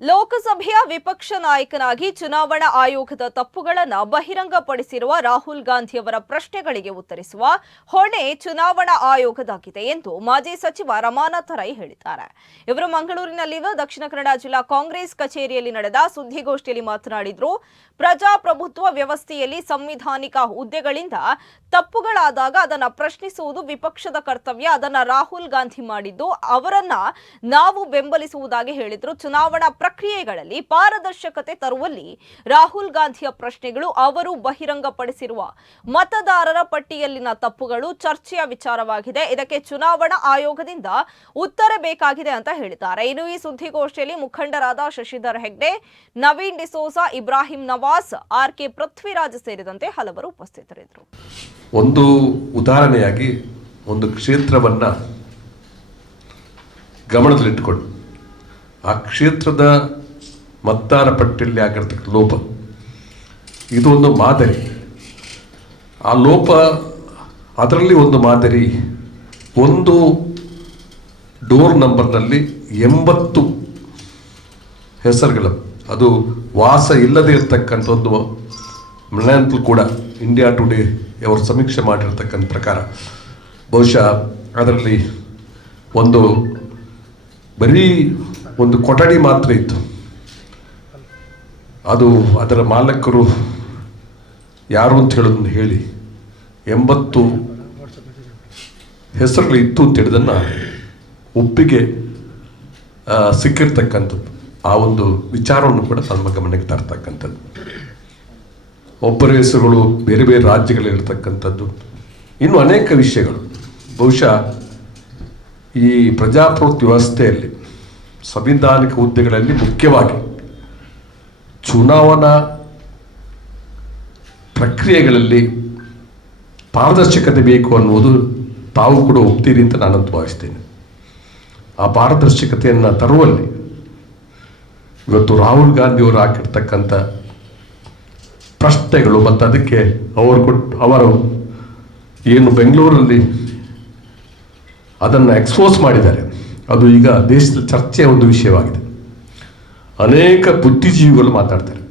ಲೋಕಸಭೆಯ ವಿಪಕ್ಷ ನಾಯಕನಾಗಿ ಚುನಾವಣಾ ಆಯೋಗದ ತಪ್ಪುಗಳನ್ನು ಬಹಿರಂಗಪಡಿಸಿರುವ ರಾಹುಲ್ ಗಾಂಧಿಯವರ ಪ್ರಶ್ನೆಗಳಿಗೆ ಉತ್ತರಿಸುವ ಹೊಣೆ ಚುನಾವಣಾ ಆಯೋಗದಾಗಿದೆ ಎಂದು ಮಾಜಿ ಸಚಿವ ರಮಾನಾಥ ರೈ ಹೇಳಿದ್ದಾರೆ. ಇವರು ಮಂಗಳೂರಿನಲ್ಲಿರುವ ದಕ್ಷಿಣ ಕನ್ನಡ ಜಿಲ್ಲಾ ಕಾಂಗ್ರೆಸ್ ಕಚೇರಿಯಲ್ಲಿ ನಡೆದ ಸುದ್ದಿಗೋಷ್ಠಿಯಲ್ಲಿ ಮಾತನಾಡಿದ್ರು, ಪ್ರಜಾಪ್ರಭುತ್ವ ವ್ಯವಸ್ಥೆಯಲ್ಲಿ ಸಂವಿಧಾನಿಕ ಹುದ್ದೆಗಳಿಂದ ತಪ್ಪುಗಳಾದಾಗ ಅದನ್ನ ಪ್ರಶ್ನಿಸುವುದು ವಿಪಕ್ಷದ ಕರ್ತವ್ಯ, ಅದನ್ನ ರಾಹುಲ್ ಗಾಂಧಿ ಮಾಡಿದ್ದು ಅವರನ್ನ ನಾವು ಬೆಂಬಲಿಸುವುದಾಗಿ ಹೇಳಿದ್ರು. ಚುನಾವಣಾ ಪ್ರಕ್ರಿಯೆಗಳಲ್ಲಿ ಪಾರದರ್ಶಕತೆ ತರುವಲ್ಲಿ ರಾಹುಲ್ ಗಾಂಧಿಯ ಪ್ರಶ್ನೆಗಳು ಅವರು ಬಹಿರಂಗಪಡಿಸಿರುವ ಮತದಾರರ ಪಟ್ಟಿಯಲ್ಲಿನ ತಪ್ಪುಗಳು ಚರ್ಚೆಯ ವಿಚಾರವಾಗಿದೆ. ಇದಕ್ಕೆ ಚುನಾವಣಾ ಆಯೋಗದಿಂದ ಉತ್ತರ ಬೇಕಾಗಿದೆ ಅಂತ ಹೇಳಿದ್ದಾರೆ. ಇನ್ನು ಈ ಸುದ್ದಿಗೋಷ್ಠಿಯಲ್ಲಿ ಮುಖಂಡರಾದ ಶಶಿಧರ್ ಹೆಗ್ಡೆ, ನವೀನ್ ಡಿಸೋಸಾ ಇಬ್ರಾಹಿಂ ನವಾಸ್ ಆರ್ ಕೆ ಪೃಥ್ವಿರಾಜ್ ಸೇರಿದಂತೆ ಹಲವರು ಉಪಸ್ಥಿತರಿದ್ದರು. ಒಂದು ಉದಾಹರಣೆಯಾಗಿ ಒಂದು ಕ್ಷೇತ್ರವನ್ನು ಗಮನದಲ್ಲಿಟ್ಟುಕೊಂಡು ಆ ಕ್ಷೇತ್ರದ ಮತದಾರ ಪಟ್ಟಿಯಲ್ಲಿ ಆಗಿರ್ತಕ್ಕ ಲೋಪ. ಇದು ಒಂದು ಮಾದರಿ. ಆ ಲೋಪ ಅದರಲ್ಲಿ ಒಂದು ಮಾದರಿ. ಒಂದು ಡೋರ್ ನಂಬರ್ನಲ್ಲಿ ಎಂಬತ್ತು ಹೆಸರುಗಳು. ಅದು ವಾಸ ಇಲ್ಲದೆ ಇರತಕ್ಕಂಥ ಒಂದು ಮಲಯಾಳಂತಲೂ ಕೂಡ ಇಂಡಿಯಾ ಟುಡೇ ಅವರು ಸಮೀಕ್ಷೆ ಮಾಡಿರ್ತಕ್ಕಂಥ ಪ್ರಕಾರ. ಬಹುಶಃ ಅದರಲ್ಲಿ ಒಂದು ಬರೀ ಒಂದು ಕೊಠಡಿ ಮಾತ್ರ ಇತ್ತು. ಅದು ಅದರ ಮಾಲಕರು ಯಾರು ಅಂತ ಹೇಳೋದನ್ನು ಹೇಳಿ ಎಂಬತ್ತು ಹೆಸರುಗಳು ಇತ್ತು ಅಂತ ಹೇಳಿದನ್ನು ಒಪ್ಪಿಗೆ ಸಿಕ್ಕಿರ್ತಕ್ಕಂಥದ್ದು. ಆ ಒಂದು ವಿಚಾರವನ್ನು ಕೂಡ ನಮ್ಮ ಗಮನಕ್ಕೆ ತರ್ತಕ್ಕಂಥದ್ದು. ಒಬ್ಬರ ಹೆಸರುಗಳು ಬೇರೆ ಬೇರೆ ರಾಜ್ಯಗಳಲ್ಲಿರ್ತಕ್ಕಂಥದ್ದು ಇನ್ನು ಅನೇಕ ವಿಷಯಗಳು. ಬಹುಶಃ ಈ ಪ್ರಜಾಪ್ರಭುತ್ವ ವ್ಯವಸ್ಥೆಯಲ್ಲಿ ಸಂವಿಧಾನಿಕ ಹುದ್ದೆಗಳಲ್ಲಿ ಮುಖ್ಯವಾಗಿ ಚುನಾವಣಾ ಪ್ರಕ್ರಿಯೆಗಳಲ್ಲಿ ಪಾರದರ್ಶಕತೆ ಬೇಕು ಅನ್ನುವುದು ತಾವು ಕೂಡ ಒಪ್ತೀರಿ ಅಂತ ನಾನು ಭಾವಿಸ್ತೇನೆ. ಆ ಪಾರದರ್ಶಕತೆಯನ್ನು ತರುವಲ್ಲಿ ಇವತ್ತು ರಾಹುಲ್ ಗಾಂಧಿಯವರು ಹಾಕಿರ್ತಕ್ಕಂಥ ಪ್ರಶ್ನೆಗಳು ಮತ್ತು ಅದಕ್ಕೆ ಅವರು ಕೊಟ್ಟು ಅವರು ಏನು ಬೆಂಗಳೂರಲ್ಲಿ ಅದನ್ನು ಎಕ್ಸ್ಪೋಸ್ ಮಾಡಿದ್ದಾರೆ. ಅದು ಈಗ ದೇಶದ ಚರ್ಚೆಯ ಒಂದು ವಿಷಯವಾಗಿದೆ. ಅನೇಕ ಬುದ್ಧಿಜೀವಿಗಳು ಮಾತಾಡ್ತಾರೆ.